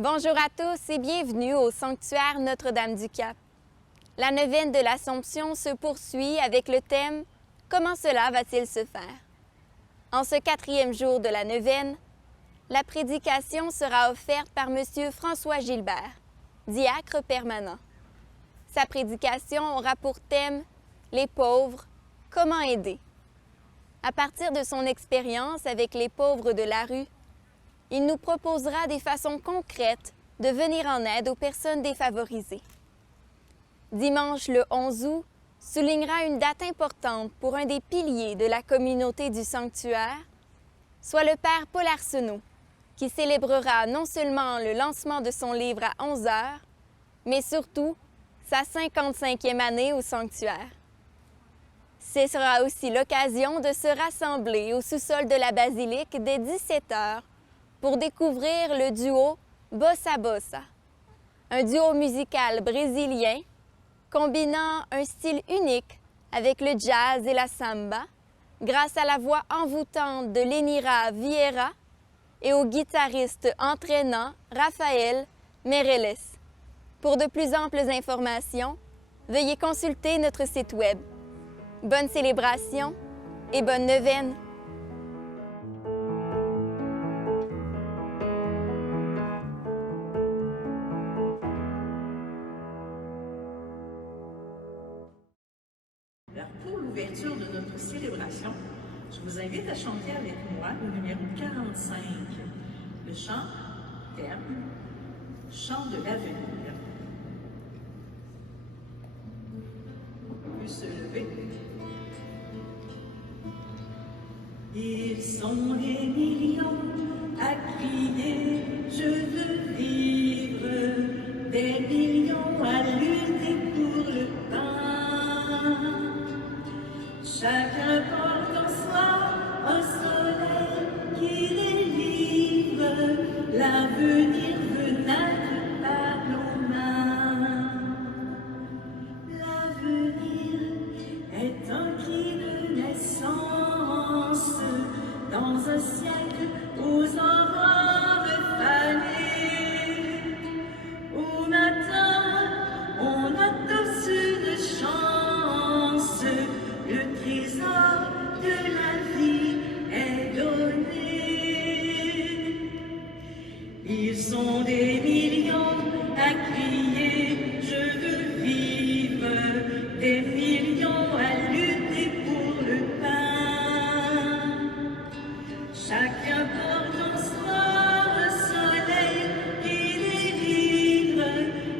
Bonjour à tous et bienvenue au sanctuaire Notre-Dame-du-Cap. La neuvaine de l'Assomption se poursuit avec le thème « Comment cela va-t-il se faire ?» En ce 4e jour de la neuvaine, la prédication sera offerte par M. François Gilbert, diacre permanent. Sa prédication aura pour thème « Les pauvres, comment aider ?» À partir de son expérience avec les pauvres de la rue, il nous proposera des façons concrètes de venir en aide aux personnes défavorisées. Dimanche le 11 août soulignera une date importante pour un des piliers de la communauté du sanctuaire, soit le Père Paul Arsenault, qui célébrera non seulement le lancement de son livre à 11 heures, mais surtout sa 55e année au sanctuaire. Ce sera aussi l'occasion de se rassembler au sous-sol de la basilique dès 17 heures pour découvrir le duo Bossa Bossa, un duo musical brésilien combinant un style unique avec le jazz et la samba grâce à la voix envoûtante de Lenira Vieira et au guitariste entraînant Raphaël Meirelles. Pour de plus amples informations, veuillez consulter notre site web. Bonne célébration et bonne neuvaine! Alors, pour l'ouverture de notre célébration, je vous invite à chanter avec moi le numéro 45, le chant thème, chant de l'avenir. On peut se lever. Ils sont des millions à crier, je veux vivre, des millions à lutter pour le pain. Chacun porte en soi un soleil qui les livre, l'avenir veut naître par nos mains. L'avenir est un cri de naissance dans un siècle aux aurores fanées. Au matin, on a tous une chance. Le trésor de la vie est donné. Ils sont des millions à crier, je veux vivre, des millions à lutter pour le pain. Chacun porte en soi un soleil qui les livre,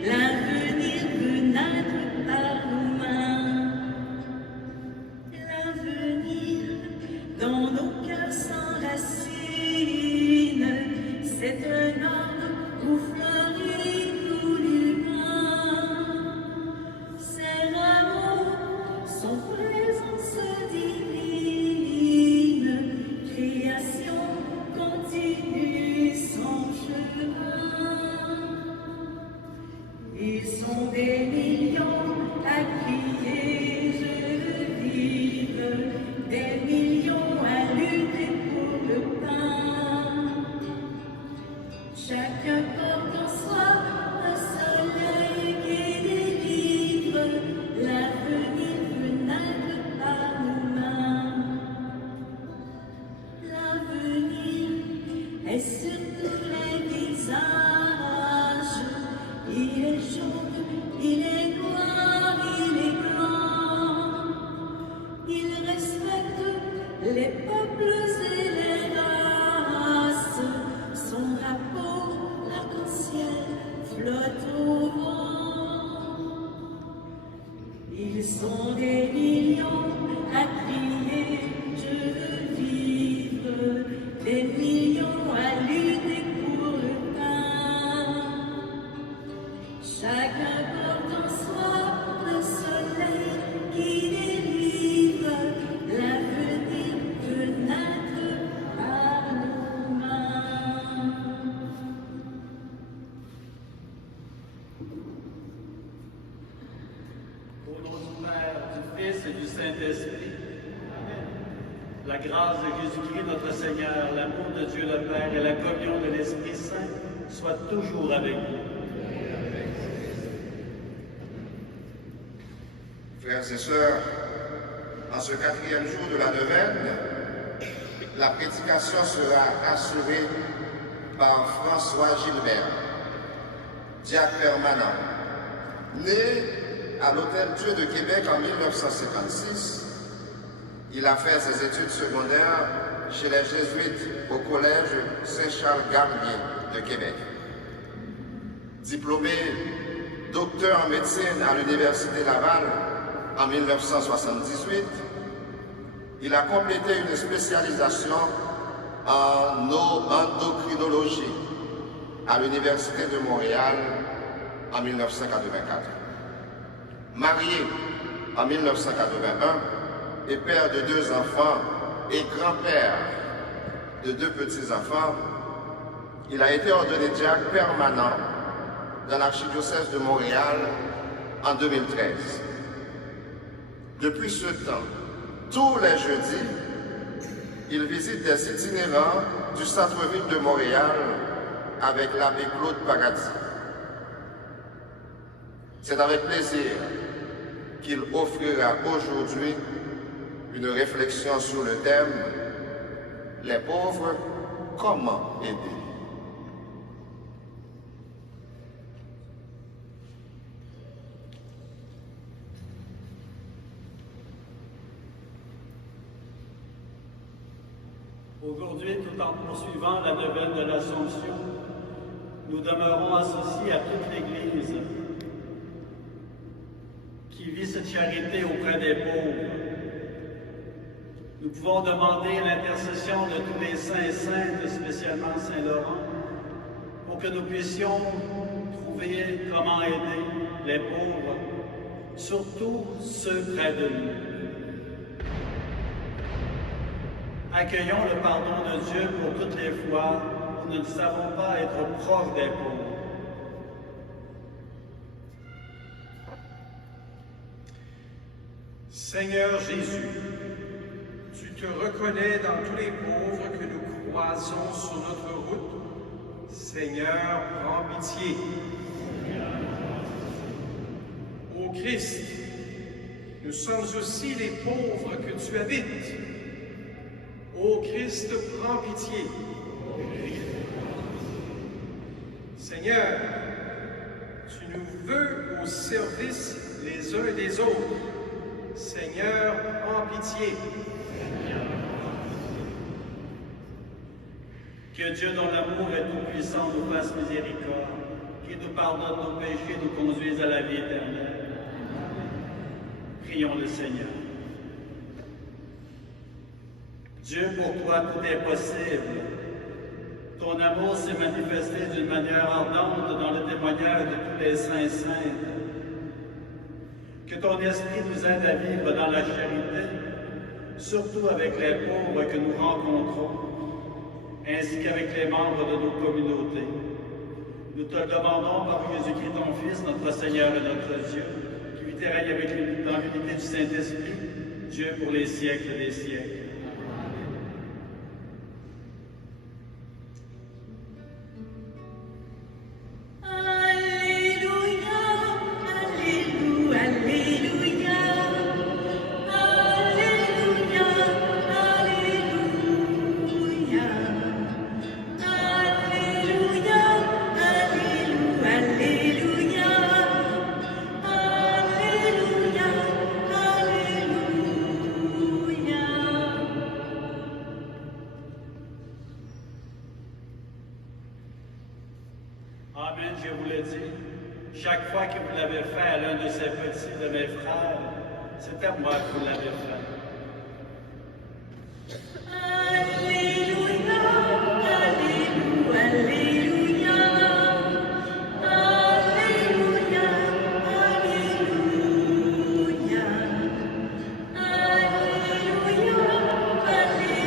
l'avenir veut naître par nos mains. L'avenir dans nos cœurs sans racines, c'est un arbre où fleurit tout l'humain. Ces rameaux sont présence divine, création continue son chemin. Ils sont des millions à crier, je veux vivre, des millions à lutter pour le pain. Chacun porte en soi un soleil qui délivre, l'avenir veut naître par nos mains. L'avenir est sur tous les visages, il est jaune, il est noir, il est blanc. Il respecte les peuples et les races. Son drapeau, l'arc-en-ciel, flotte au vent. Ils sont des millions à crier, je veux vivre, des millions à lutter pour le pain. Chacun porte en soi le soleil qui délivre, l'avenir peut naître par nos mains. Au nom du Père, du Fils et du Saint-Esprit, Amen. La grâce de Jésus-Christ notre Seigneur, l'amour de Dieu le Père et la communion de l'Esprit Saint soit toujours avec vous. Frères et sœurs, en ce 4e jour de la neuvaine, la prédication sera assurée par François Gilbert, diacre permanent. Né à l'Hôtel Dieu de Québec en 1956, il a fait ses études secondaires chez les Jésuites au Collège Saint-Charles-Garnier de Québec. Diplômé docteur en médecine à l'Université Laval en 1978, il a complété une spécialisation en endocrinologie à l'Université de Montréal en 1984. Marié en 1981 et père de 2 enfants et grand-père de 2 petits-enfants, il a été ordonné diacre permanent dans l'archidiocèse de Montréal en 2013. Depuis ce temps, tous les jeudis, il visite des itinérants du centre-ville de Montréal avec l'abbé Claude Paradis. C'est avec plaisir qu'il offrira aujourd'hui une réflexion sur le thème « Les pauvres, comment aider ?» Aujourd'hui, tout en poursuivant la neuvaine de l'Assomption, nous demeurons associés à toute l'Église qui vit cette charité auprès des pauvres. Nous pouvons demander l'intercession de tous les saints et saintes, spécialement Saint-Laurent, pour que nous puissions trouver comment aider les pauvres, surtout ceux près de nous. Accueillons le pardon de Dieu pour toutes les fois où nous ne savons pas être proches des pauvres. Seigneur Jésus, tu te reconnais dans tous les pauvres que nous croisons sur notre route. Seigneur, prends pitié. Ô Christ, nous sommes aussi les pauvres que tu habites. Ô Christ, prends pitié. Seigneur, tu nous veux au service les uns des autres. Seigneur, prends pitié. Que Dieu, dont l'amour est tout-puissant, nous fasse miséricorde, qu'il nous pardonne nos péchés, nous conduise à la vie éternelle. Prions le Seigneur. Dieu, pour toi, tout est possible. Ton amour s'est manifesté d'une manière ardente dans le témoignage de tous les saints et saintes. Que ton esprit nous aide à vivre dans la charité, surtout avec les pauvres que nous rencontrons, ainsi qu'avec les membres de nos communautés. Nous te le demandons par Jésus-Christ, ton Fils, notre Seigneur et notre Dieu, qui vit et règne avec lui dans l'unité du Saint-Esprit, Dieu pour les siècles des siècles. Amen, je vous le dis, chaque fois que vous l'avez fait à l'un de ces petits de mes frères, c'est à moi que vous l'avez fait. Alléluia, Alléluia, Alléluia, Alléluia, Alléluia, Alléluia, Alléluia, Alléluia,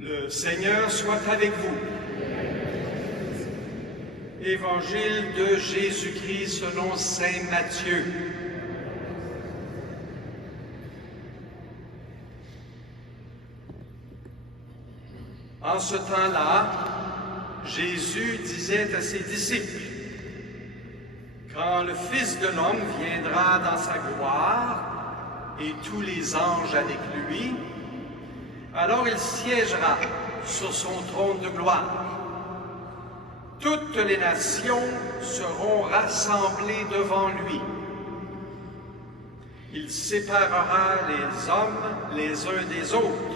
Le Seigneur soit avec vous. Évangile de Jésus-Christ selon saint Matthieu. En ce temps-là, Jésus disait à ses disciples, « Quand le Fils de l'homme viendra dans sa gloire, et tous les anges avec lui, alors il siégera sur son trône de gloire. Toutes les nations seront rassemblées devant lui. Il séparera les hommes les uns des autres,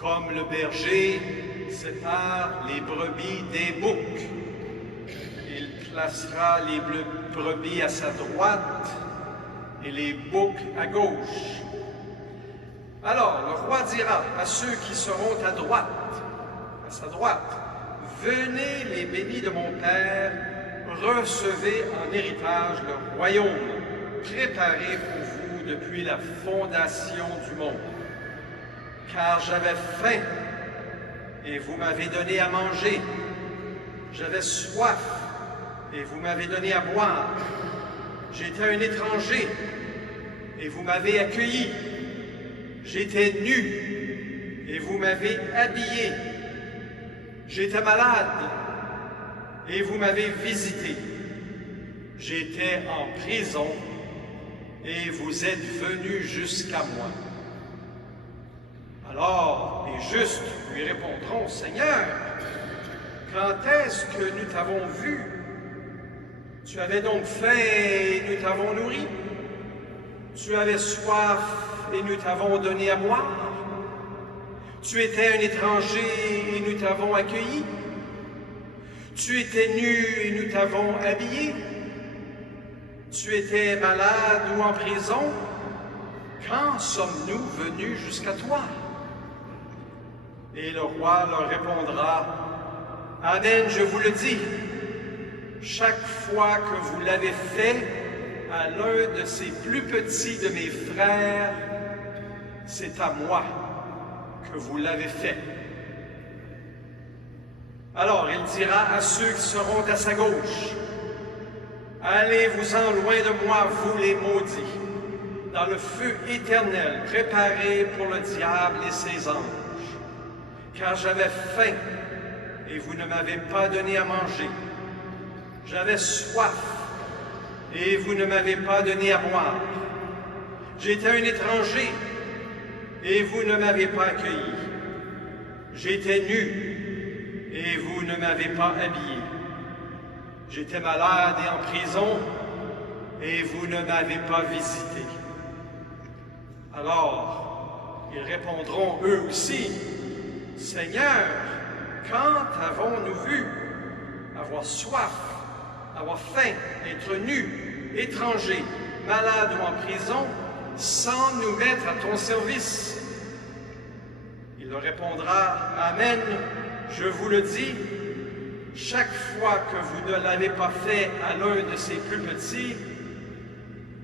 comme le berger sépare les brebis des boucs. Il placera les brebis à sa droite et les boucs à gauche. Alors le roi dira à ceux qui seront à sa droite, « Venez les bénis de mon Père, recevez en héritage le royaume préparé pour vous depuis la fondation du monde. Car j'avais faim et vous m'avez donné à manger. J'avais soif et vous m'avez donné à boire. J'étais un étranger et vous m'avez accueilli. J'étais nu et vous m'avez habillé. J'étais malade et vous m'avez visité. J'étais en prison et vous êtes venus jusqu'à moi. » Alors les justes lui répondront, « Seigneur, quand est-ce que nous t'avons vu? Tu avais donc faim et nous t'avons nourri? Tu avais soif et nous t'avons donné à boire? Tu étais un étranger et nous t'avons accueilli? Tu étais nu et nous t'avons habillé? Tu étais malade ou en prison? Quand sommes-nous venus jusqu'à toi? » Et le roi leur répondra, « Amen, je vous le dis, chaque fois que vous l'avez fait à l'un de ces plus petits de mes frères, c'est à moi que vous l'avez fait. » Alors il dira à ceux qui seront à sa gauche, « Allez-vous-en loin de moi, vous les maudits, dans le feu éternel préparé pour le diable et ses anges. Car j'avais faim et vous ne m'avez pas donné à manger. J'avais soif et vous ne m'avez pas donné à boire. J'étais un étranger et vous ne m'avez pas accueilli. J'étais nu et vous ne m'avez pas habillé. J'étais malade et en prison et vous ne m'avez pas visité. » Alors, ils répondront eux aussi, « Seigneur, quand avons-nous vu avoir soif, avoir faim, être nu, étranger, malade ou en prison, sans nous mettre à ton service? » Il leur répondra, « Amen, je vous le dis, chaque fois que vous ne l'avez pas fait à l'un de ces plus petits,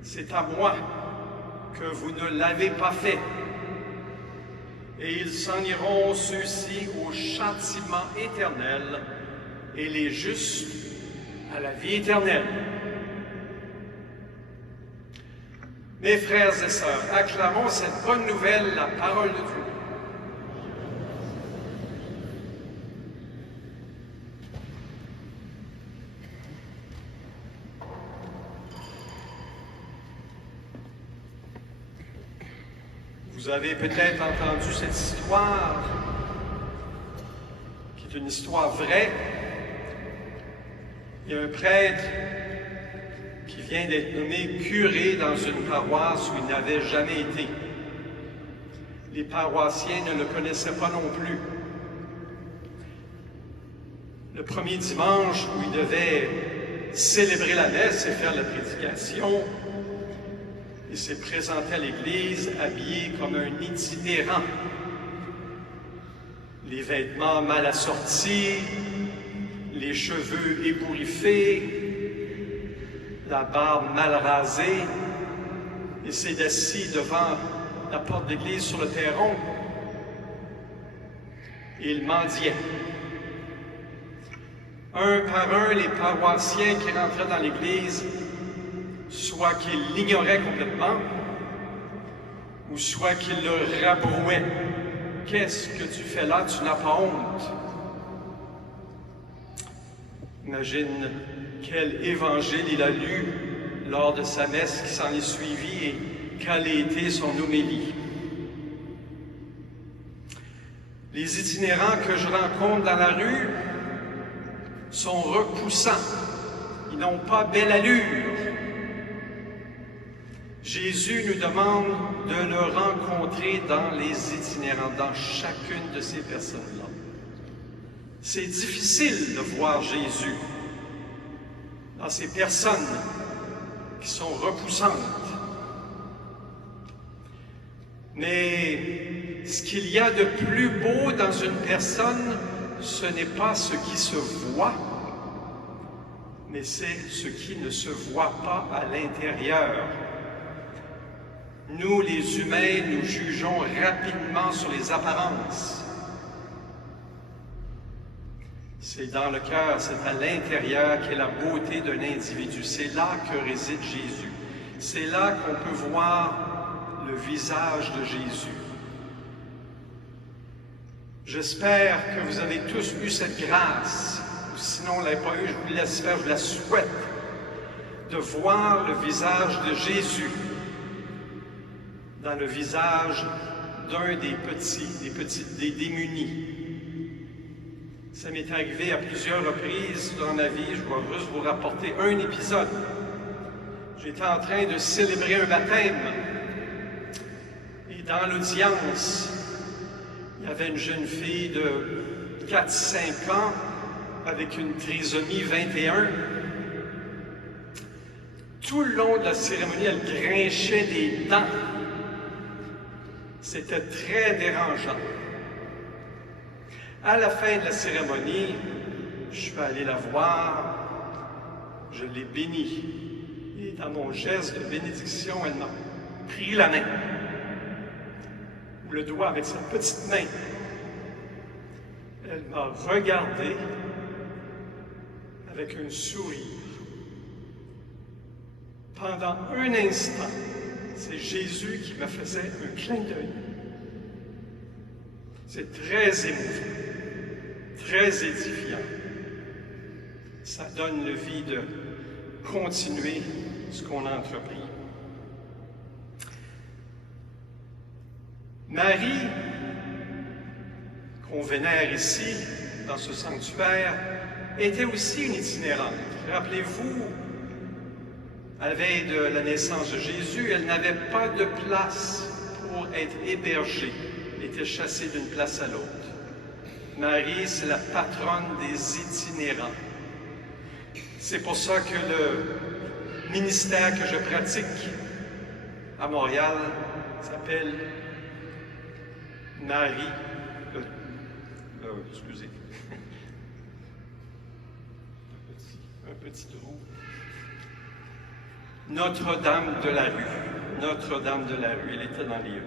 c'est à moi que vous ne l'avez pas fait. » Et ils s'en iront ceux-ci au châtiment éternel et les justes à la vie éternelle. Mes frères et sœurs, acclamons cette bonne nouvelle, la parole de Dieu. Vous avez peut-être entendu cette histoire, qui est une histoire vraie. Il y a un prêtre qui vient d'être nommé curé dans une paroisse où il n'avait jamais été. Les paroissiens ne le connaissaient pas non plus. Le premier dimanche où il devait célébrer la messe et faire la prédication, il s'est présenté à l'église habillé comme un itinérant. Les vêtements mal assortis, les cheveux ébouriffés, la barbe mal rasée. Il s'est assis devant la porte de l'église sur le perron et il mendiait. Un par un, les paroissiens qui rentraient dans l'Église, soit qu'ils l'ignoraient complètement, ou soit qu'ils le rabrouaient. « Qu'est-ce que tu fais là? Tu n'as pas honte. » Imagine quel évangile il a lu lors de sa messe qui s'en est suivie et quelle a été son homélie. Les itinérants que je rencontre dans la rue sont repoussants. Ils n'ont pas belle allure. Jésus nous demande de le rencontrer dans les itinérants, dans chacune de ces personnes-là. C'est difficile de voir Jésus dans ces personnes qui sont repoussantes. Mais ce qu'il y a de plus beau dans une personne, ce n'est pas ce qui se voit, mais c'est ce qui ne se voit pas à l'intérieur. Nous, les humains, nous jugeons rapidement sur les apparences. C'est dans le cœur, c'est à l'intérieur qu'est la beauté d'un individu. C'est là que réside Jésus. C'est là qu'on peut voir le visage de Jésus. J'espère que vous avez tous eu cette grâce, ou sinon on ne l'avez pas eu, je vous l'espère, je la souhaite, de voir le visage de Jésus dans le visage d'un des démunis. Ça m'est arrivé à plusieurs reprises dans ma vie. Je dois juste vous rapporter un épisode. J'étais en train de célébrer un baptême. Et dans l'audience, il y avait une jeune fille de 4-5 ans avec une trisomie 21. Tout le long de la cérémonie, elle grinchait des dents. C'était très dérangeant. À la fin de la cérémonie, je suis allé la voir, je l'ai bénie. Et dans mon geste de bénédiction, elle m'a pris la main, ou le doigt avec sa petite main. Elle m'a regardé avec un sourire. Pendant un instant, c'est Jésus qui me faisait un clin d'œil. C'est très émouvant, très édifiant. Ça donne l'envie de continuer ce qu'on a entrepris. Marie, qu'on vénère ici, dans ce sanctuaire, était aussi une itinérante. Rappelez-vous, à la veille de la naissance de Jésus, elle n'avait pas de place pour être hébergée. Elle était chassée d'une place à l'autre. Marie, c'est la patronne des itinérants. C'est pour ça que le ministère que je pratique à Montréal s'appelle Marie. Excusez. Un petit trou. Notre-Dame de la rue. Notre-Dame de la rue. Elle était dans les rues.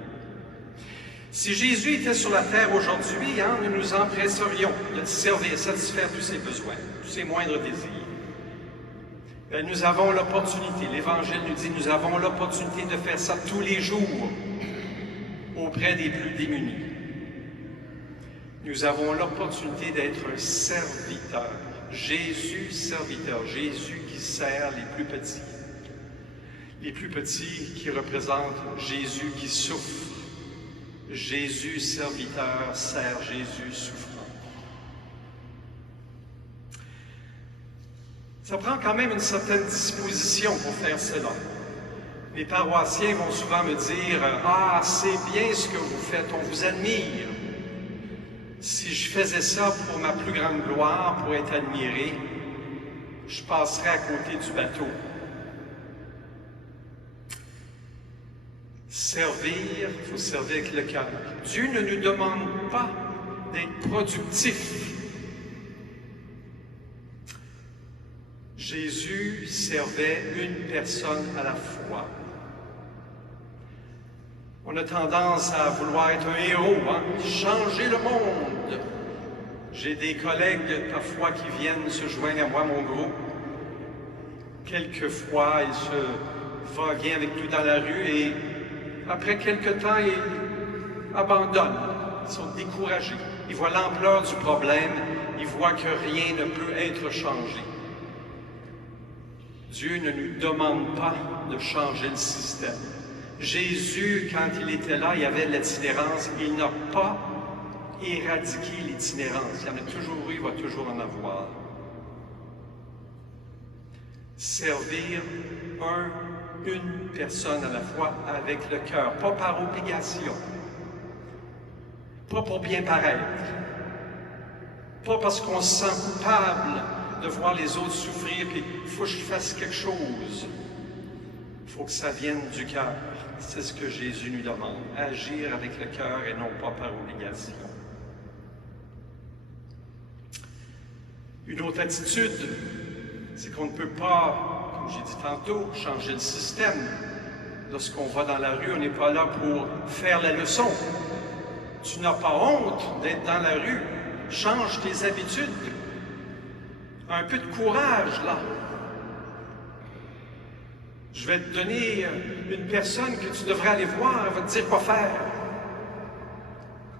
Si Jésus était sur la terre aujourd'hui, nous nous empresserions de servir, satisfaire tous ses besoins, tous ses moindres désirs. Mais nous avons l'opportunité, l'Évangile nous dit, nous avons l'opportunité de faire ça tous les jours auprès des plus démunis. Nous avons l'opportunité d'être un serviteur. Jésus serviteur, Jésus qui sert les plus petits. Les plus petits qui représentent Jésus qui souffre. Jésus serviteur sert Jésus souffrant. Ça prend quand même une certaine disposition pour faire cela. Les paroissiens vont souvent me dire « Ah, c'est bien ce que vous faites, on vous admire. Si je faisais ça pour ma plus grande gloire, pour être admiré, je passerais à côté du bateau. » Servir, il faut servir avec le cœur. Dieu ne nous demande pas d'être productifs. Jésus servait une personne à la fois. On a tendance à vouloir être un héros, changer le monde. J'ai des collègues parfois qui viennent se joindre à moi, mon groupe. Quelquefois, ils se va-vient avec nous dans la rue et après quelque temps, ils abandonnent. Ils sont découragés. Ils voient l'ampleur du problème. Ils voient que rien ne peut être changé. Dieu ne nous demande pas de changer le système. Jésus, quand il était là, il y avait l'itinérance. Il n'a pas éradiqué l'itinérance. Il y en a toujours eu, il va toujours en avoir. Servir une personne à la fois avec le cœur, pas par obligation, pas pour bien paraître, pas parce qu'on se sent coupable de voir les autres souffrir, puis il faut que je fasse quelque chose. Il faut que ça vienne du cœur. C'est ce que Jésus nous demande, agir avec le cœur et non pas par obligation. Une autre attitude, c'est qu'on ne peut pas, comme j'ai dit tantôt, changer le système. Lorsqu'on va dans la rue, on n'est pas là pour faire la leçon. Tu n'as pas honte d'être dans la rue. Change tes habitudes. Un peu de courage, là. Je vais te donner une personne que tu devrais aller voir, elle va te dire quoi faire.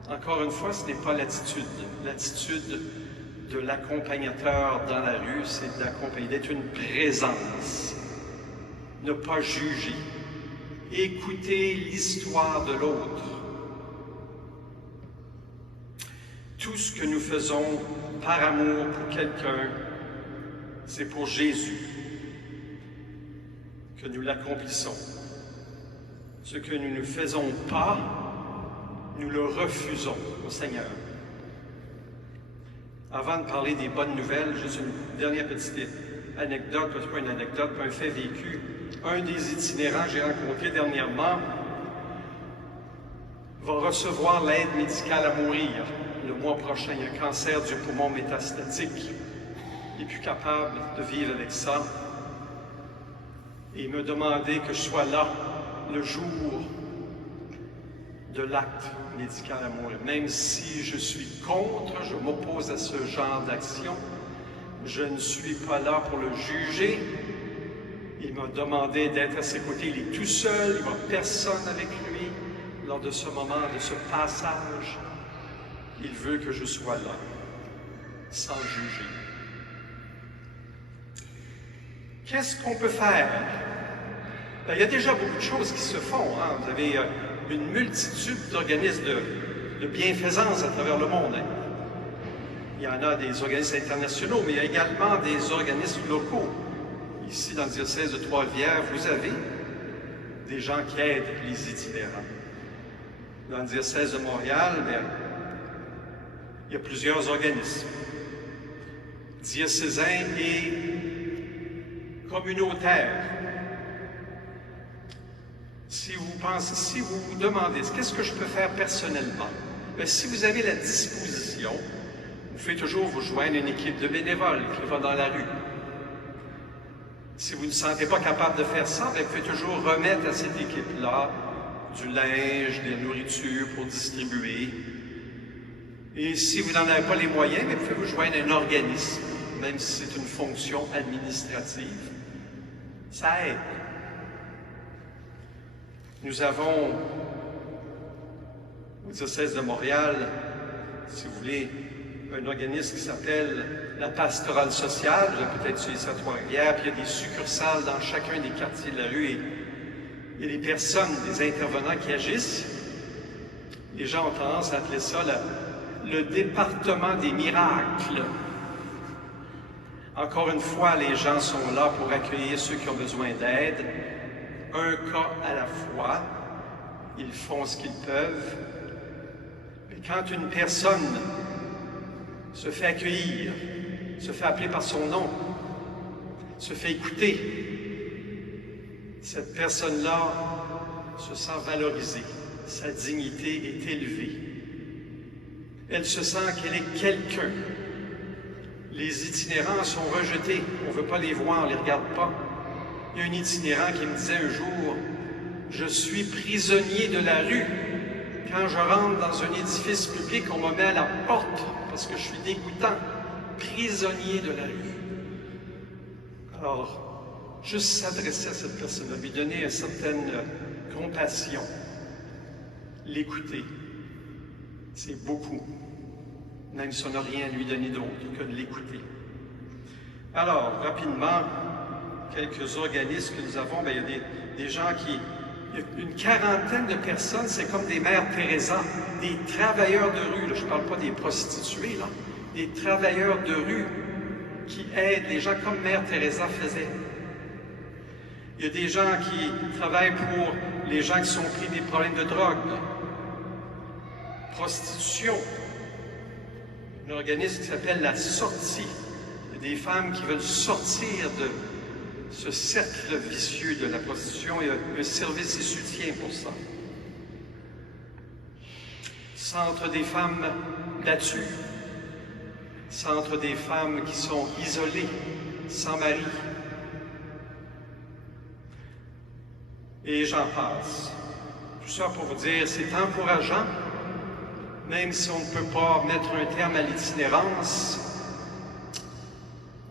Encore une fois, ce n'est pas l'attitude. L'attitude de l'accompagnateur dans la rue, c'est d'accompagner, d'être une présence. Ne pas juger. Écouter l'histoire de l'autre. Tout ce que nous faisons par amour pour quelqu'un, c'est pour Jésus que nous l'accomplissons. Ce que nous ne faisons pas, nous le refusons au Seigneur. Avant de parler des bonnes nouvelles, juste une dernière petite anecdote, pas une anecdote, pas un fait vécu. Un des itinérants que j'ai rencontré dernièrement va recevoir l'aide médicale à mourir le mois prochain. Il y a un cancer du poumon métastatique. Il n'est plus capable de vivre avec ça. Et il me demandait que je sois là le jour de l'acte médical à mourir. Même si je suis contre, je m'oppose à ce genre d'action, je ne suis pas là pour le juger. Il m'a demandé d'être à ses côtés. Il est tout seul, il n'y a personne avec lui lors de ce moment, de ce passage. Il veut que je sois là, sans juger. Qu'est-ce qu'on peut faire? Bien, il y a déjà beaucoup de choses qui se font. Hein? Vous avez une multitude d'organismes de bienfaisance à travers le monde. Hein? Il y en a des organismes internationaux, mais il y a également des organismes locaux. Ici, dans le diocèse de Trois-Rivières, vous avez des gens qui aident les itinérants. Dans le diocèse de Montréal, bien, il y a plusieurs organismes, diocésains et communautaires. Si vous vous demandez, qu'est-ce que je peux faire personnellement? Bien, si vous avez la disposition, vous pouvez toujours vous joindre à une équipe de bénévoles qui va dans la rue. Si vous ne sentez pas capable de faire ça, bien, vous pouvez toujours remettre à cette équipe-là du linge, des nourritures pour distribuer. Et si vous n'en avez pas les moyens, bien, vous pouvez vous joindre à un organisme, même si c'est une fonction administrative. Ça aide. Nous avons, au diocèse de Montréal, si vous voulez, un organisme qui s'appelle la pastorale sociale. Vous avez peut-être suivi ça à Trois-Rivières, puis il y a des succursales dans chacun des quartiers de la rue et il y a des personnes, des intervenants qui agissent. Les gens ont tendance à appeler ça le département des miracles. Encore une fois, les gens sont là pour accueillir ceux qui ont besoin d'aide. Un cas à la fois, ils font ce qu'ils peuvent. Mais quand une personne se fait accueillir, se fait appeler par son nom, se fait écouter, cette personne-là se sent valorisée, sa dignité est élevée. Elle se sent qu'elle est quelqu'un. Les itinérants sont rejetés, on ne veut pas les voir, on ne les regarde pas. Il y a un itinérant qui me disait un jour, « Je suis prisonnier de la rue. quand je rentre dans un édifice public, on me met à la porte parce que je suis dégoûtant, prisonnier de la rue. Alors, juste s'adresser à cette personne-là, lui donner une certaine compassion, l'écouter, c'est beaucoup, même si on n'a rien à lui donner d'autre que de l'écouter. Alors, rapidement, quelques organismes que nous avons, bien, il y a des gens qui... Il y a une quarantaine de personnes, c'est comme des mères Teresa, des travailleurs de rue, là, je ne parle pas des prostituées, là, des travailleurs de rue qui aident les gens comme mère Teresa faisait. Il y a des gens qui travaillent pour les gens qui sont pris des problèmes de drogue, prostitution, un organisme qui s'appelle La Sortie. Il y a des femmes qui veulent sortir de ce cercle vicieux de la prostitution. Il y a un service et soutien pour ça. Centre des femmes battues, centre des femmes qui sont isolées, sans mari. Et j'en passe. Tout ça pour vous dire, c'est encourageant, même si on ne peut pas mettre un terme à l'itinérance,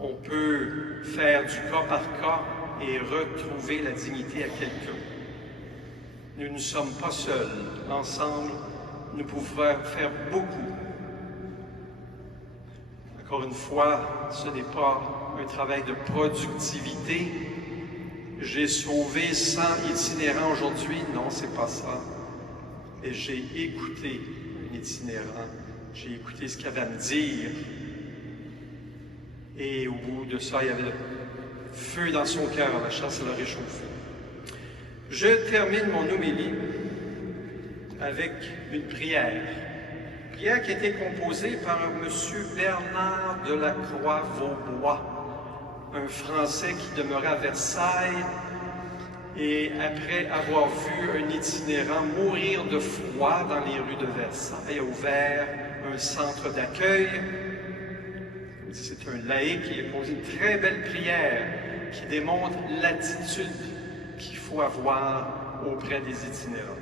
on peut faire du cas par cas et retrouver la dignité à quelqu'un. Nous ne sommes pas seuls. Ensemble, nous pouvons faire beaucoup. Encore une fois, ce n'est pas un travail de productivité. J'ai sauvé 100 itinérants aujourd'hui. Non, c'est pas ça. Et j'ai écouté un itinérant. J'ai écouté ce qu'il avait à me dire. Et au bout de ça, il y avait le feu dans son cœur, la chasse l'a réchauffé. Je termine mon homélie avec une prière. Une prière qui a été composée par M. Bernard Delacroix-Vaubois, un Français qui demeurait à Versailles et après avoir vu un itinérant mourir de froid dans les rues de Versailles, a ouvert un centre d'accueil. C'est un laïc qui a posé une très belle prière qui démontre l'attitude qu'il faut avoir auprès des itinérants.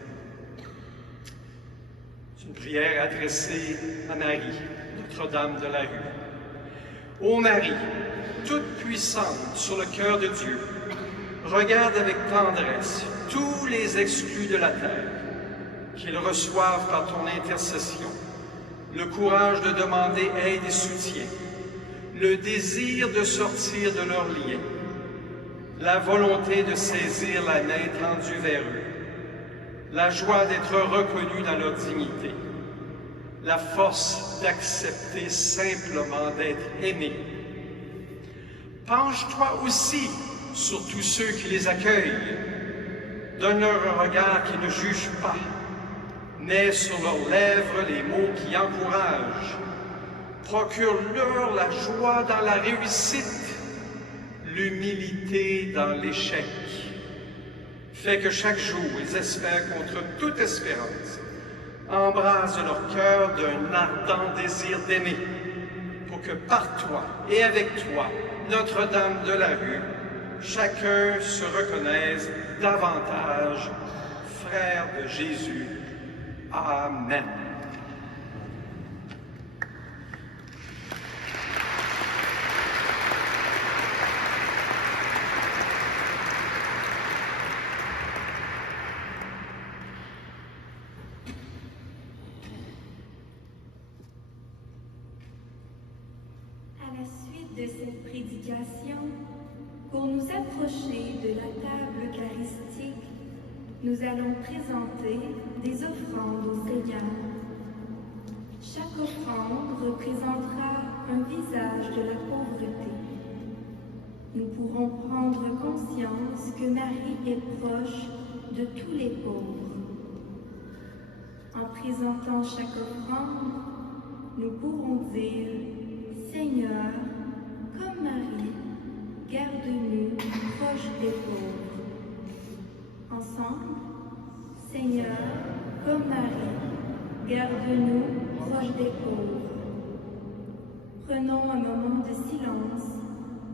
C'est une prière adressée à Marie, Notre-Dame de la Rue. Ô Marie, toute puissante sur le cœur de Dieu, regarde avec tendresse tous les exclus de la terre, qu'ils reçoivent par ton intercession le courage de demander aide et soutien, le désir de sortir de leurs liens, la volonté de saisir la main tendue vers eux, la joie d'être reconnus dans leur dignité, la force d'accepter simplement d'être aimés. Penche-toi aussi sur tous ceux qui les accueillent. Donne-leur un regard qui ne juge pas, mets sur leurs lèvres les mots qui encouragent. Procure-leur la joie dans la réussite, l'humilité dans l'échec. Fais que chaque jour, ils espèrent contre toute espérance. Embrase leur cœur d'un ardent désir d'aimer, pour que par toi et avec toi, Notre-Dame de la Rue, chacun se reconnaisse davantage frère de Jésus. Amen. De cette prédication, pour nous approcher de la table eucharistique, nous allons présenter des offrandes au Seigneur. Chaque offrande représentera un visage de la pauvreté. Nous pourrons prendre conscience que Marie est proche de tous les pauvres. En présentant chaque offrande, nous pourrons dire « Seigneur, comme Marie, garde-nous proches des pauvres. » Ensemble, Seigneur, comme Marie, garde-nous proches des pauvres. Prenons un moment de silence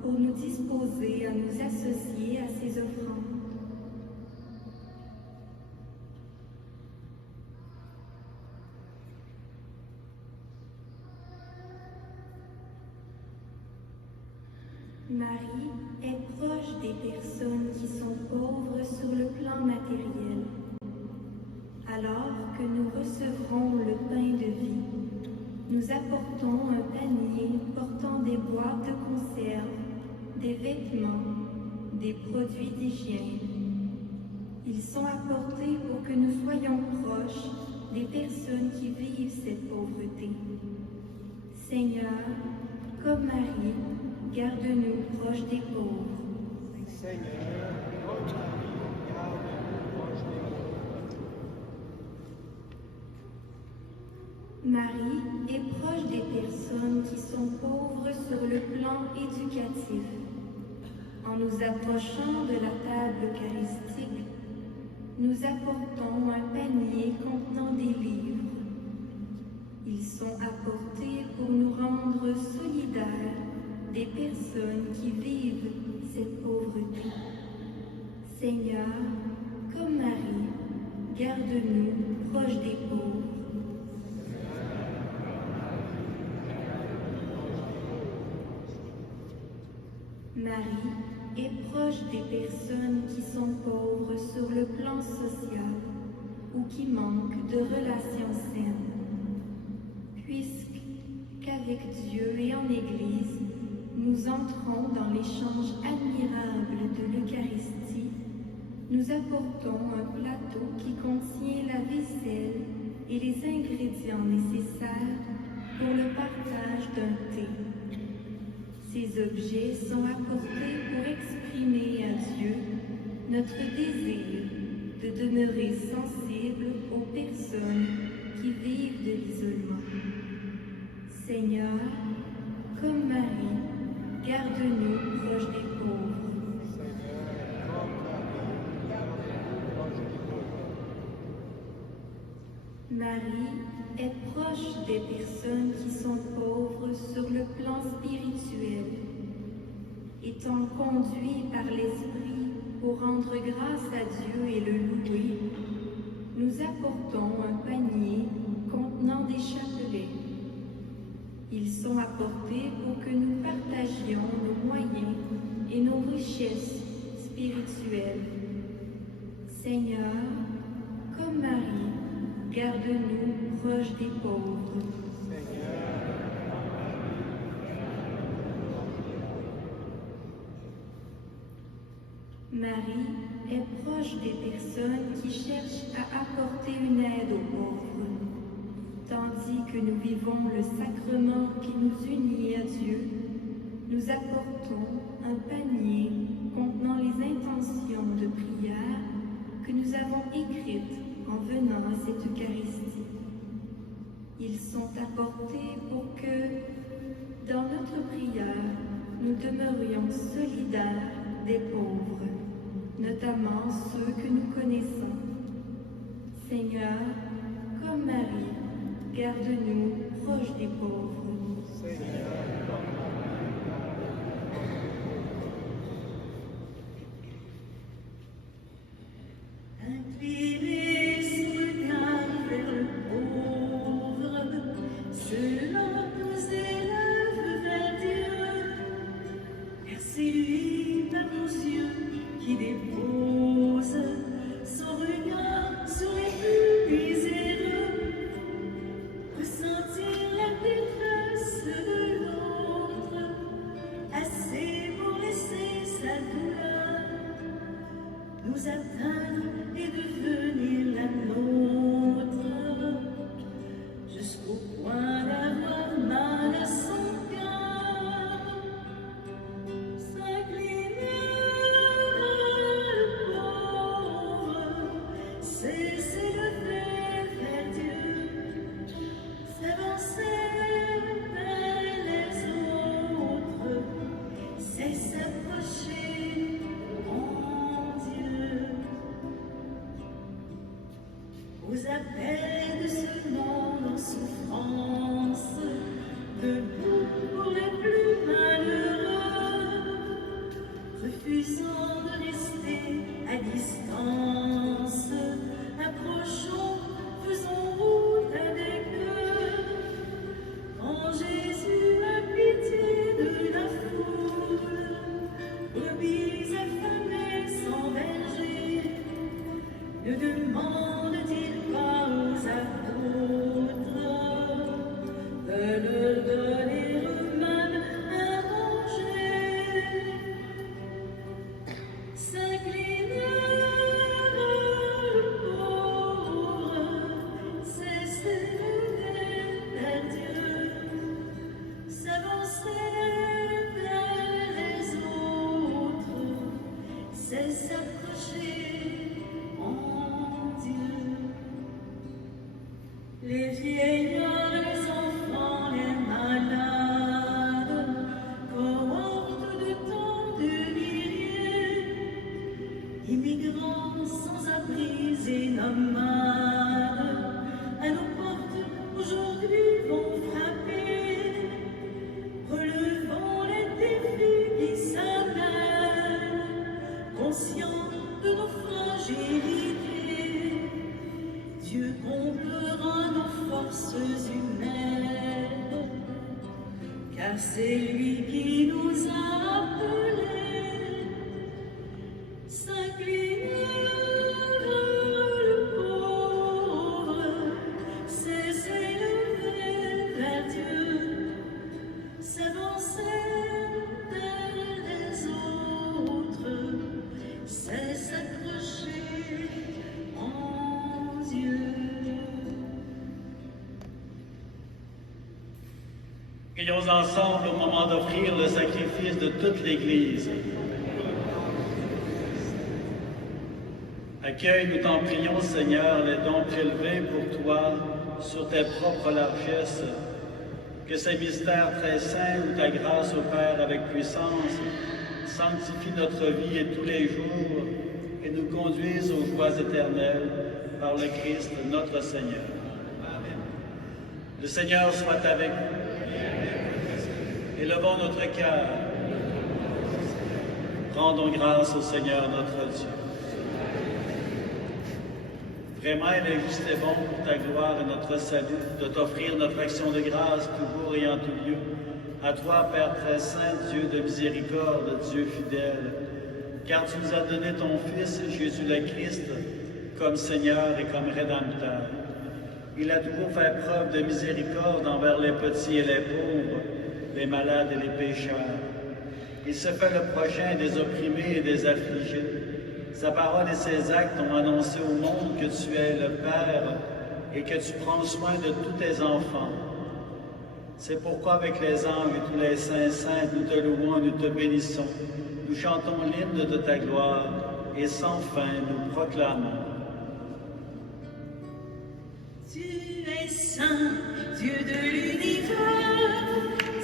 pour nous disposer à nous associer à ces offrandes. Marie est proche des personnes qui sont pauvres sur le plan matériel. Alors que nous recevrons le pain de vie, nous apportons un panier portant des boîtes de conserve, des vêtements, des produits d'hygiène. Ils sont apportés pour que nous soyons proches des personnes qui vivent cette pauvreté. Seigneur, comme Marie, garde-nous proches des pauvres. Seigneur, comme Marie, garde-nous proches des pauvres. Marie est proche des personnes qui sont pauvres sur le plan éducatif. En nous approchant de la table eucharistique, nous apportons un panier contenant des livres. Ils sont apportés pour nous rendre solidaires des personnes qui vivent cette pauvreté. Seigneur, comme Marie, garde-nous proches des pauvres. Marie est proche des personnes qui sont pauvres sur le plan social ou qui manquent de relations saines. Puisqu'avec Dieu et en Église, nous entrons dans l'échange admirable de l'Eucharistie, nous apportons un plateau qui contient la vaisselle et les ingrédients nécessaires pour le partage d'un thé. Ces objets sont apportés pour exprimer à Dieu notre désir de demeurer sensible aux personnes qui vivent de l'isolement. Seigneur, comme Marie, garde-nous proches des pauvres. Seigneur, comme Marie, garde-nous proches des pauvres. Marie est proche des personnes qui sont pauvres sur le plan spirituel. Étant conduits par l'Esprit pour rendre grâce à Dieu et le louer, nous apportons un panier contenant des chapelets. Ils sont apportés pour que nous partagions nos moyens et nos richesses spirituelles. Seigneur, comme Marie, garde-nous proches des pauvres. Marie est proche des personnes qui cherchent à apporter une aide aux pauvres. Tandis que nous vivons le sacrement qui nous unit à Dieu, nous apportons un panier contenant les intentions de prière que nous avons écrites en venant à cette Eucharistie. Ils sont apportés pour que, dans notre prière, nous demeurions solidaires des pauvres, notamment ceux que nous connaissons. Seigneur, comme Marie, garde-nous proches des pauvres. Seigneur, comme Marie, garde-nous proches des pauvres. Inclinez son regard vers le pauvre, cela nous élève vers Dieu. Merci lui par nos yeux qui dépose son regard sur les plus miséreux. Ressentir la détresse de l'autre, assez pour laisser sa douleur nous atteindre et devenir la nôtre, jusqu'au point d'avoir mal à son cœur. S'incliner vers le pauvre, c'est s'élever vers Dieu, s'avancer vers les autres, c'est s'approcher en Dieu. Aux appels de ce monde en souffrance, debout pour les plus malheureux, refusant de rester à distance, approchons, faisons route avec eux. Quand Jésus a pitié de la foule, Prions ensemble au moment d'offrir le sacrifice de toute l'Église. Accueille, nous t'en prions, Seigneur, les dons prélevés pour toi sur tes propres largesses. Que ces mystères très saints où ta grâce opère avec puissance sanctifie notre vie et tous les jours et nous conduise aux joies éternelles par le Christ notre Seigneur. Amen. Le Seigneur soit avec vous. Élevons notre cœur. Rendons grâce au Seigneur notre Dieu. Vraiment, il est juste et bon pour ta gloire et notre salut de t'offrir notre action de grâce toujours et en tout lieu. À toi, Père très saint, Dieu de miséricorde, Dieu fidèle, car tu nous as donné ton Fils, Jésus le Christ, comme Seigneur et comme Rédempteur. Il a toujours fait preuve de miséricorde envers les petits et les pauvres, les malades et les pécheurs. Il se fait le prochain des opprimés et des affligés. Sa parole et ses actes ont annoncé au monde que tu es le Père et que tu prends soin de tous tes enfants. C'est pourquoi avec les anges et tous les saints, nous te louons et nous te bénissons. Nous chantons l'hymne de ta gloire et sans fin nous proclamons. Tu es saint, Dieu de l'univers,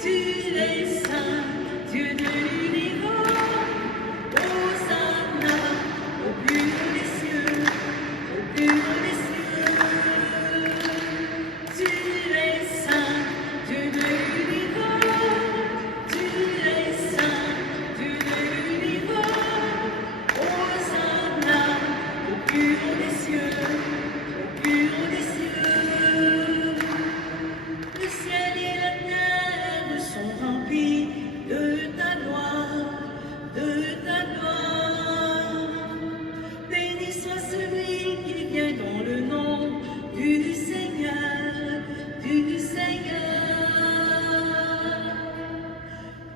tu es saint, Dieu de l'univers, Hosanna au plus haut des cieux, au plus haut des cieux. Tu es saint, Dieu de l'univers, tu es saint, Dieu de l'univers, Hosanna au plus haut des cieux, au plus haut des cieux. Le ciel et la terre sont remplis de ta gloire, de ta gloire. Béni soit celui qui vient dans le nom du Seigneur, du Seigneur.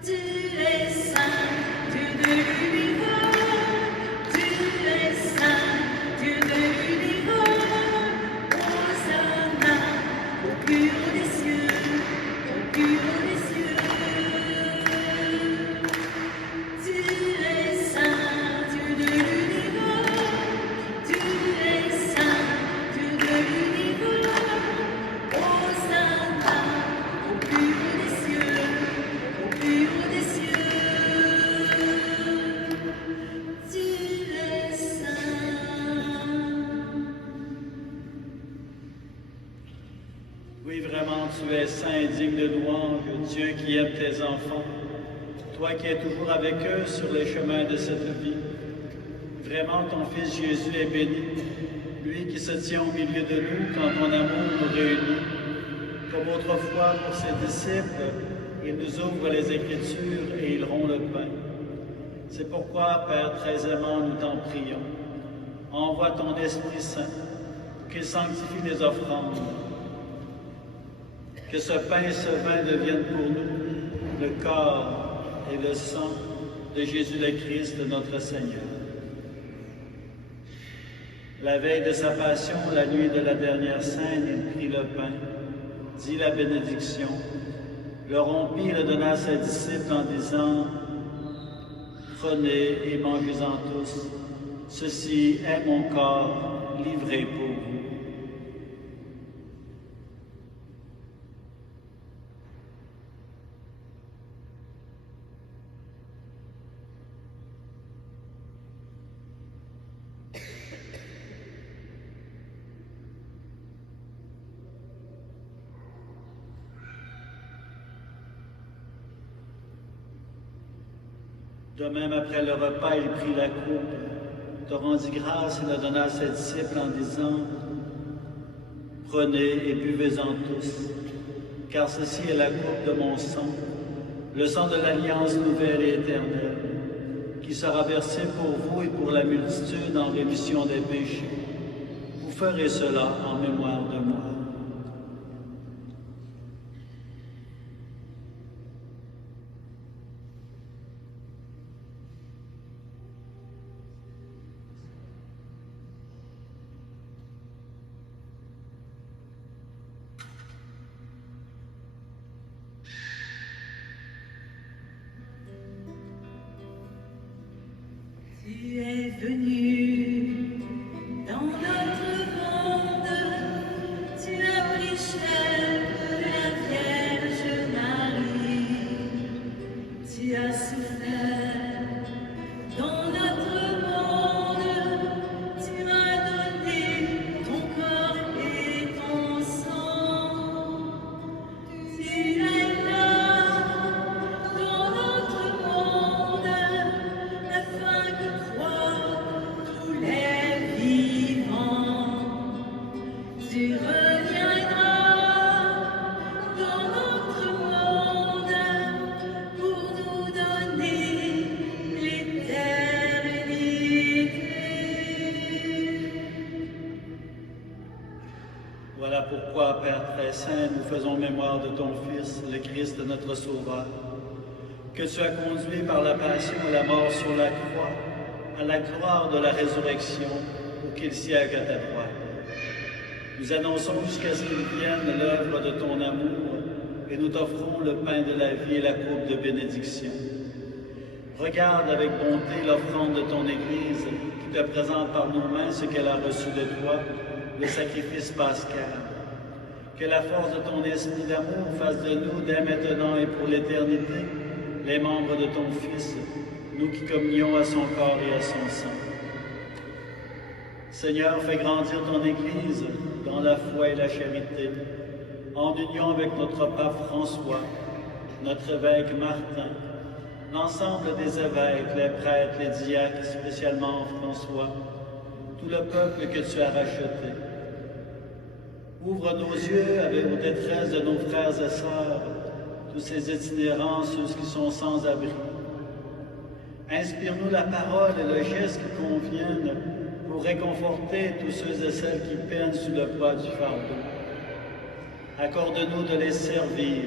Tu es saint, Dieu de l'univers, tu es saint, Dieu de l'univers, Hosanna au plus haut des cieux, au plus haut des cieux. Tu es saint, Dieu de l'univers, tu es saint, Dieu de l'univers, Hosanna au plus haut des cieux, au plus haut des cieux. Tu es saint. Oui, vraiment, tu es saint et digne de louange, Dieu qui aime tes enfants. Toi qui es toujours avec eux sur les chemins de cette vie. Vraiment, ton Fils Jésus est béni, lui qui se tient au milieu de nous quand ton amour nous réunit. Comme autrefois pour ses disciples, il nous ouvre les Écritures et il rompt le pain. C'est pourquoi, Père très aimant, nous t'en prions. Envoie ton Esprit Saint, qu'il sanctifie les offrandes. Que ce pain et ce vin deviennent pour nous le corps et le sang de Jésus le Christ, notre Seigneur. La veille de sa passion, la nuit de la dernière scène, il prit le pain, dit la bénédiction, le rompit et le donna à ses disciples en disant « Prenez et mangez-en tous, ceci est mon corps livré pour vous. » De même, après le repas, il prit la coupe, te rendit grâce et la donna à ses disciples en disant « Prenez et buvez-en tous, car ceci est la coupe de mon sang, le sang de l'alliance nouvelle et éternelle, qui sera versé pour vous et pour la multitude en rémission des péchés. Vous ferez cela en mémoire de moi. » Tu es venu dans notre monde, tu as pris chair de la Vierge Marie, tu as souffert dans notre monde, tu m'as donné ton corps et ton sang, tu es là dans notre monde, afin que croient tous les vivants. Tu reviendras dans notre monde pour nous donner l'éternité. Voilà pourquoi, Père très saint, nous faisons mémoire de ton Fils, le Christ, notre Sauveur, que tu as conduit par la passion et la mort sur la croix, à la gloire de la résurrection, pour qu'il siège à ta droite. Nous annonçons jusqu'à ce qu'il vienne l'œuvre de ton amour, et nous t'offrons le pain de la vie et la coupe de bénédiction. Regarde avec bonté l'offrande de ton Église, qui te présente par nos mains ce qu'elle a reçu de toi, le sacrifice pascal. Que la force de ton esprit d'amour fasse de nous, dès maintenant et pour l'éternité, les membres de ton Fils, nous qui communions à son corps et à son sang. Seigneur, fais grandir ton Église dans la foi et la charité, en union avec notre pape François, notre évêque Martin, l'ensemble des évêques, les prêtres, les diacres, spécialement François, tout le peuple que tu as racheté. Ouvre nos yeux avec aux détresses de nos frères et sœurs, tous ces itinérants, ceux qui sont sans abri. Inspire-nous la parole et le geste qui conviennent pour réconforter tous ceux et celles qui peinent sous le poids du fardeau. Accorde-nous de les servir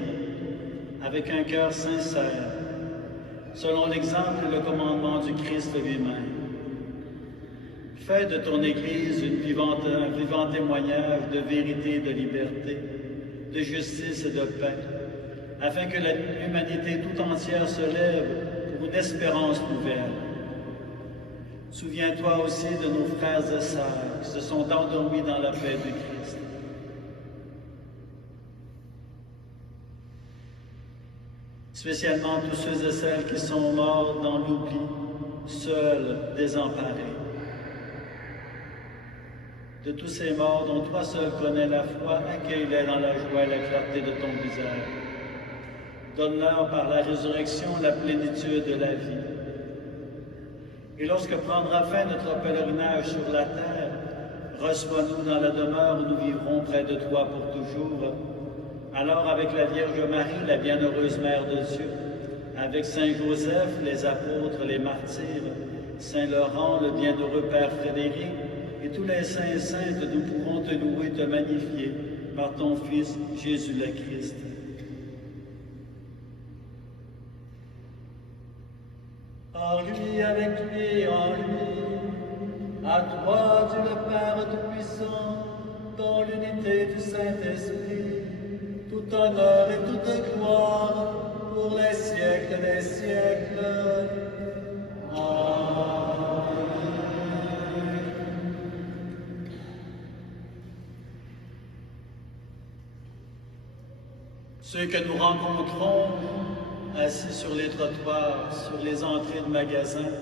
avec un cœur sincère, selon l'exemple et le commandement du Christ lui-même. Fais de ton Église un vivant témoignage de vérité et de liberté, de justice et de paix, afin que l'humanité tout entière se lève pour une espérance nouvelle. Souviens-toi aussi de nos frères et sœurs qui se sont endormis dans la paix du Christ. Spécialement tous ceux et celles qui sont morts dans l'oubli, seuls, désemparés. De tous ces morts dont toi seul connais la foi, accueille-les dans la joie et la clarté de ton visage. Donne-leur par la résurrection la plénitude de la vie. Et lorsque prendra fin notre pèlerinage sur la terre, reçois-nous dans la demeure où nous vivrons près de toi pour toujours. Alors avec la Vierge Marie, la bienheureuse Mère de Dieu, avec Saint Joseph, les apôtres, les martyrs, Saint Laurent, le bienheureux Père Frédéric, et tous les saints et saintes, nous pourrons te louer, te magnifier par ton Fils, Jésus le Christ. En lui, avec lui, en lui, à toi, Dieu le Père Tout-Puissant, dans l'unité du Saint-Esprit, tout honneur et toute gloire pour les siècles des siècles. Amen. Ceux que nous rencontrons assis sur les trottoirs, sur les entrées de magasins,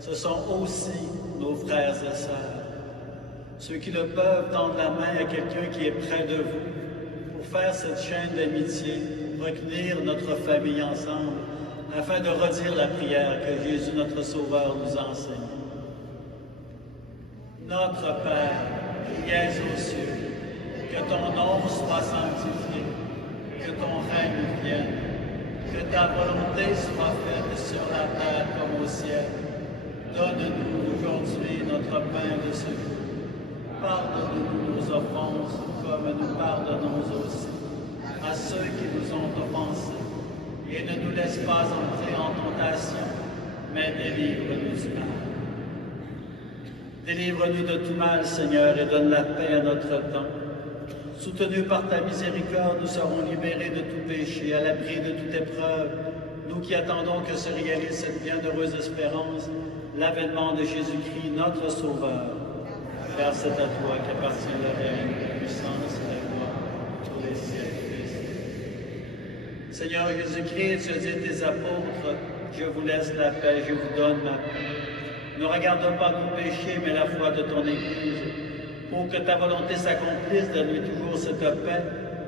ce sont aussi nos frères et sœurs. Ceux qui le peuvent tendent la main à quelqu'un qui est près de vous pour faire cette chaîne d'amitié, retenir notre famille ensemble, afin de redire la prière que Jésus, notre Sauveur, nous enseigne. Notre Père, qui es aux cieux, que ton nom soit sanctifié, que ton règne vienne, que ta volonté soit faite sur la terre comme au ciel. Donne-nous aujourd'hui notre pain de ce jour. Pardonne-nous nos offenses, comme nous pardonnons aussi à ceux qui nous ont offensés. Et ne nous laisse pas entrer en tentation, mais délivre-nous du mal. Délivre-nous de tout mal, Seigneur, et donne la paix à notre temps. Soutenus par ta miséricorde, nous serons libérés de tout péché, à l'abri de toute épreuve, nous qui attendons que se réalise cette bienheureuse espérance, l'avènement de Jésus-Christ, notre Sauveur. Car c'est à toi qu'appartient le règne, la puissance et la gloire pour les siècles. Seigneur Jésus-Christ, tu as dit à tes apôtres, je vous laisse la paix, je vous donne ma paix. Ne regarde pas nos péchés, mais la foi de ton Église, pour que ta volonté s'accomplisse, donne-lui toujours cette paix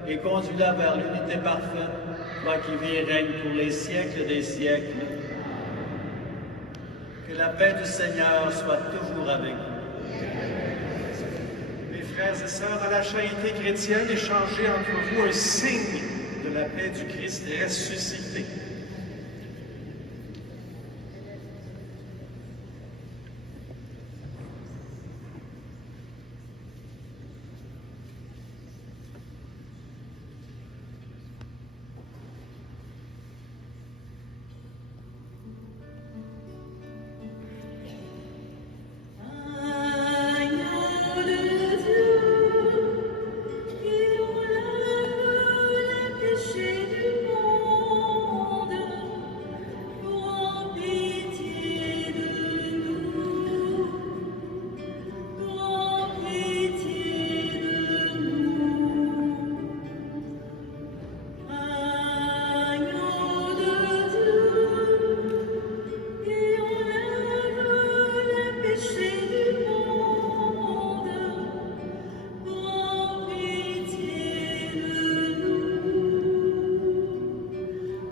et conduis-la vers l'unité parfaite, toi qui vis et règnes pour les siècles des siècles. Que la paix du Seigneur soit toujours avec vous. Mes frères et sœurs, dans la charité chrétienne, échangez entre vous un signe de la paix du Christ ressuscité. Agneau de Dieu, qui enlève les péchés du monde, prends pitié de nous. Prends pitié de nous. Agneau de Dieu, qui enlève les péchés du monde, prends pitié de nous.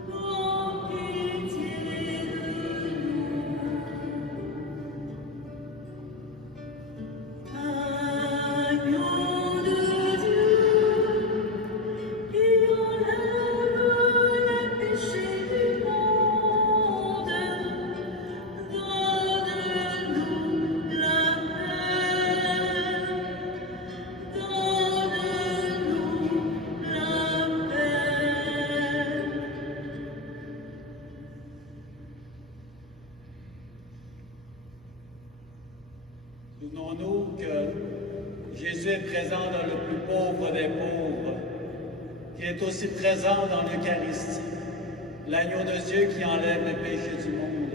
Prends pitié de nous. Agneau de Dieu, qui enlève les péchés du monde, donne-nous la paix. Donne-nous la paix. Souvenons-nous que Jésus est présent dans le plus pauvre des pauvres, qui est aussi présent dans l'Eucharistie, l'agneau de Dieu qui enlève les péchés du monde.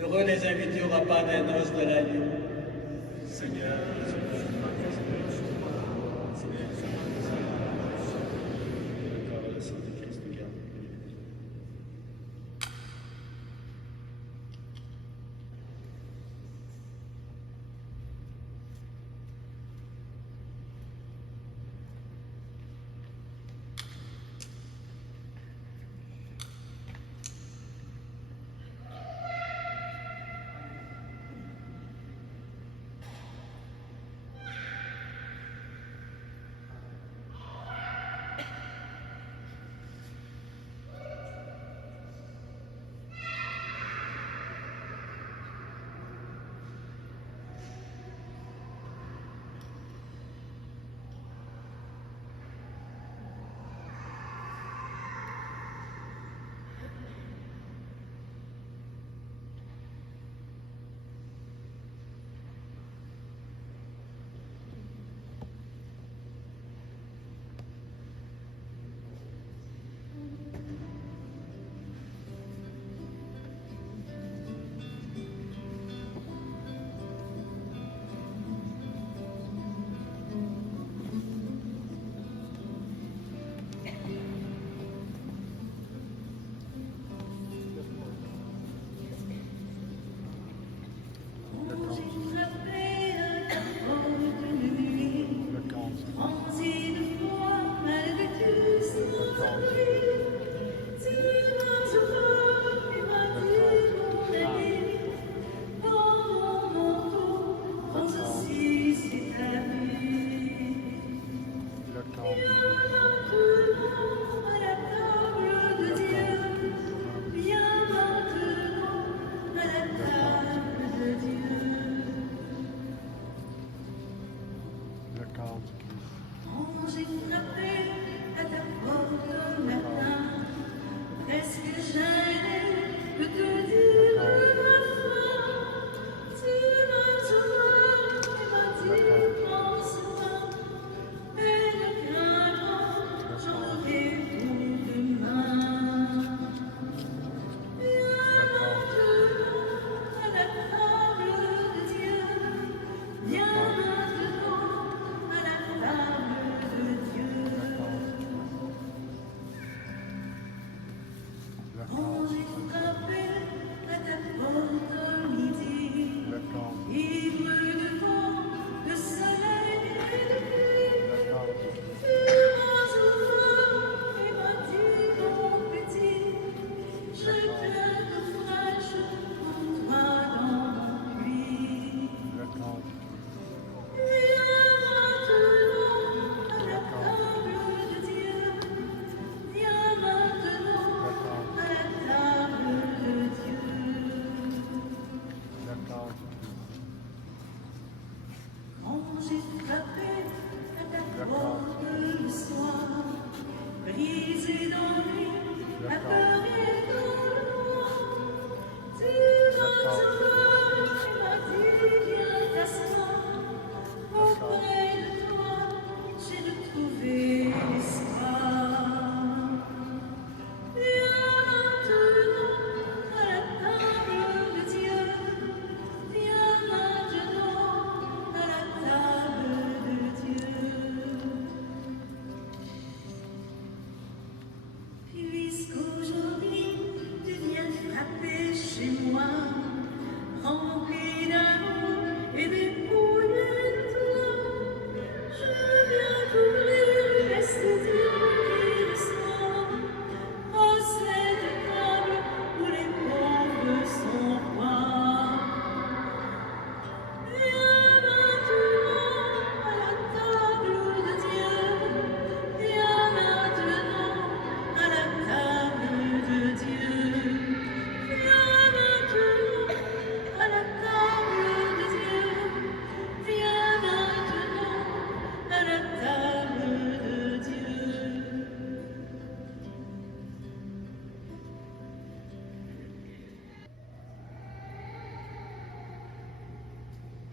Heureux les invités au repas des noces de l'agneau. Seigneur,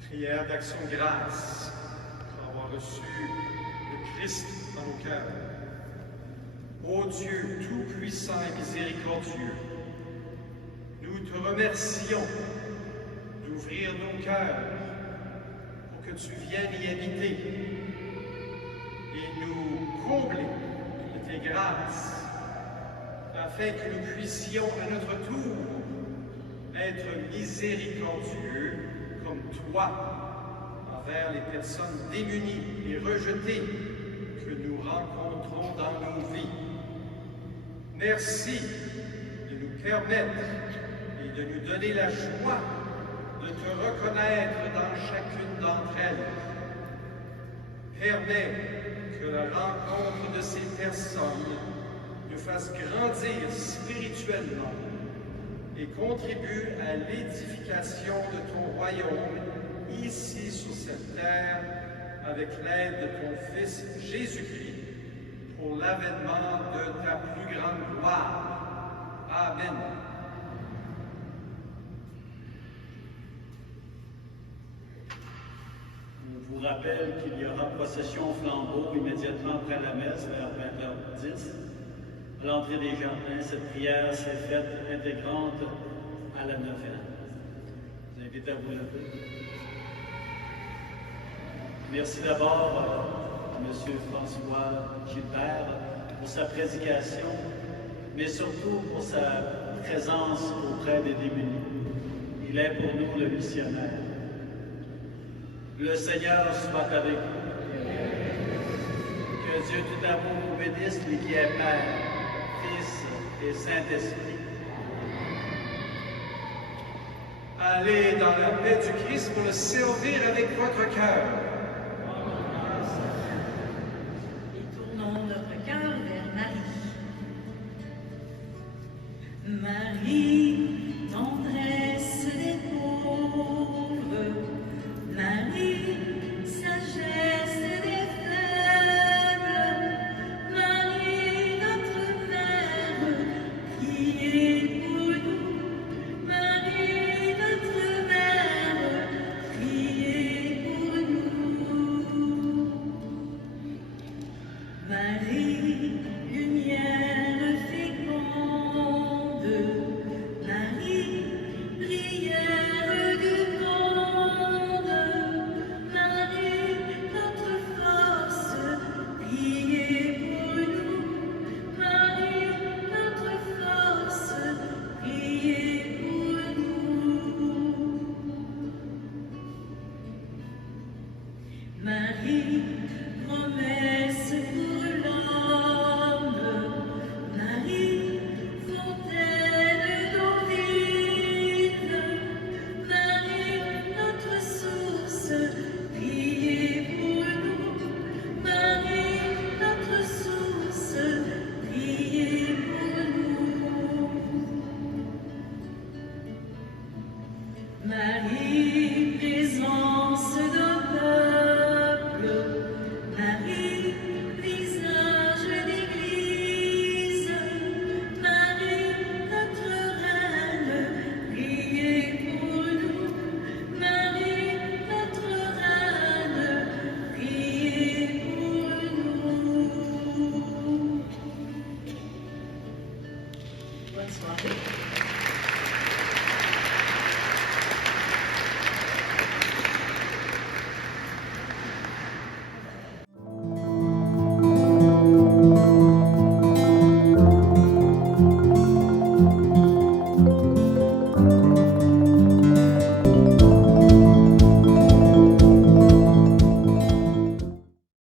Prière d'action grâce pour avoir reçu le Christ dans nos cœurs. Ô Dieu tout-puissant et miséricordieux, nous te remercions d'ouvrir nos cœurs pour que tu viennes y habiter et nous combler de tes grâces, afin que nous puissions à notre tour être miséricordieux comme toi envers les personnes démunies et rejetées que nous rencontrons dans nos vies. Merci de nous permettre et de nous donner la joie de te reconnaître dans chacune d'entre elles. Permets que la rencontre de ces personnes nous fasse grandir spirituellement et contribue à l'édification de ton royaume ici sur cette terre avec l'aide de ton Fils Jésus-Christ pour l'avènement de ta plus grande gloire. Amen. On vous rappelle qu'il y aura procession flambeau immédiatement après la messe vers 20h10. À l'entrée des jardins, cette prière s'est faite intégrante à la neuvaine. Je vous invite à vous lever. Merci d'abord à M. François Gilbert pour sa prédication, mais surtout pour sa présence auprès des démunis. Il est pour nous le missionnaire. Le Seigneur soit avec vous. Que Dieu tout amour vous bénisse, lui qui est Père, Fils et Saint-Esprit. Allez dans la paix du Christ pour le servir avec votre cœur. Et tournons notre cœur vers Marie. Marie, tendresse des pauvres, Marie, sagesse des faibles, Marie, notre mère, priez pour nous. Marie, notre mère, priez pour nous. Marie, lumière féconde, Marie, prière du monde, Marie, notre force, priez pour nous. Marie, notre force, priez pour nous. Marie, promesse pour l'homme, Marie, fontaine d'eau vive, Marie, notre source, priez pour nous. Marie, notre source, priez pour nous. Marie, présence d'un peuple, Marie, visage d'église, Marie, notre reine, priez pour nous. Marie, notre reine, priez pour nous. Bonne soirée.